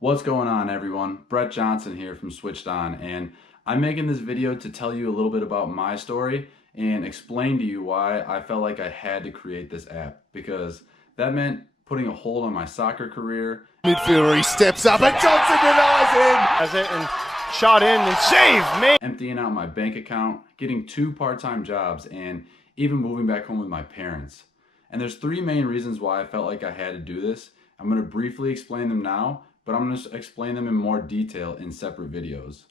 What's going on, everyone? Brett Johnson here from Switched On, and I'm making this video to tell you a little bit about my story and explain to you why I felt like I had to create this app, because that meant putting a hold on my soccer career. Midfielder, he steps up and Johnson denies him! Has it and shot in and saved, man! Emptying out my bank account, getting 2 part-time jobs, and even moving back home with my parents. And there's 3 main reasons why I felt like I had to do this. I'm going to briefly explain them now, but I'm going to explain them in more detail in separate videos.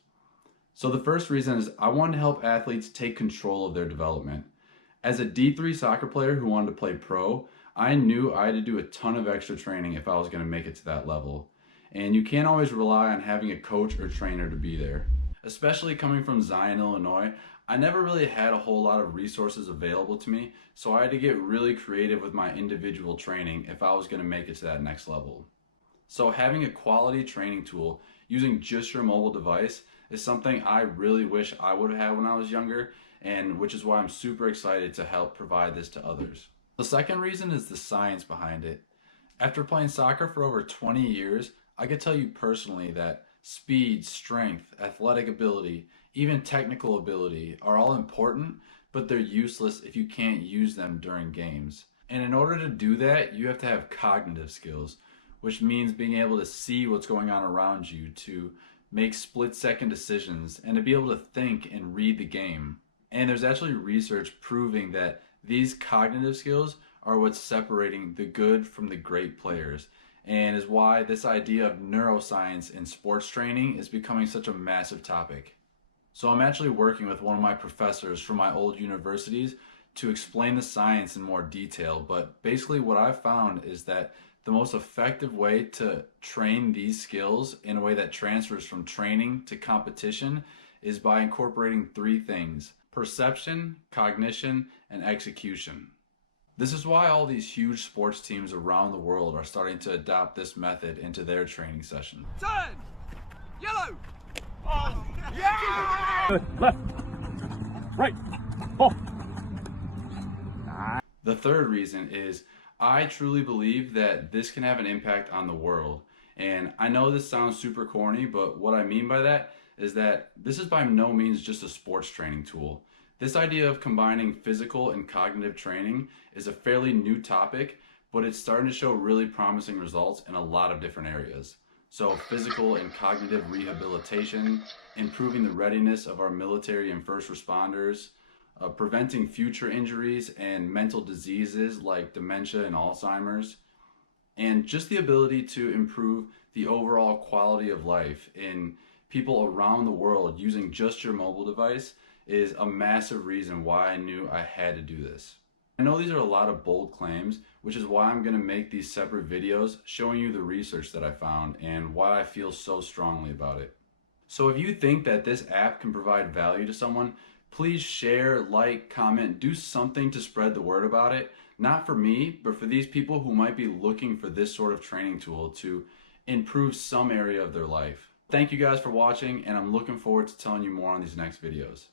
So the first reason is I wanted to help athletes take control of their development. As a D3 soccer player who wanted to play pro, I knew I had to do a ton of extra training if I was going to make it to that level. And you can't always rely on having a coach or trainer to be there. Especially coming from Zion, Illinois, I never really had a whole lot of resources available to me, so I had to get really creative with my individual training if I was going to make it to that next level. So having a quality training tool using just your mobile device is something I really wish I would have had when I was younger, and which is why I'm super excited to help provide this to others. The second reason is the science behind it. After playing soccer for over 20 years, I could tell you personally that speed, strength, athletic ability, even technical ability are all important, but they're useless if you can't use them during games. And in order to do that, you have to have cognitive skills, which means being able to see what's going on around you, to make split-second decisions, and to be able to think and read the game. And there's actually research proving that these cognitive skills are what's separating the good from the great players, and is why this idea of neuroscience in sports training is becoming such a massive topic. So I'm actually working with one of my professors from my old universities to explain the science in more detail, but basically what I've found is that the most effective way to train these skills in a way that transfers from training to competition is by incorporating 3 things: perception, cognition, and execution. This is why all these huge sports teams around the world are starting to adopt this method into their training session. Turn! Yellow! Oh, yeah! Left! Right! Oh! The third reason is I truly believe that this can have an impact on the world. And I know this sounds super corny, but what I mean by that is that this is by no means just a sports training tool. This idea of combining physical and cognitive training is a fairly new topic, but it's starting to show really promising results in a lot of different areas. So physical and cognitive rehabilitation, improving the readiness of our military and first responders, preventing future injuries and mental diseases like dementia and Alzheimer's, and just the ability to improve the overall quality of life in people around the world using just your mobile device is a massive reason why I knew I had to do this. I know these are a lot of bold claims, which is why I'm going to make these separate videos showing you the research that I found and why I feel so strongly about it. So if you think that this app can provide value to someone, please share, like, comment, do something to spread the word about it. Not for me, but for these people who might be looking for this sort of training tool to improve some area of their life. Thank you guys for watching, and I'm looking forward to telling you more on these next videos.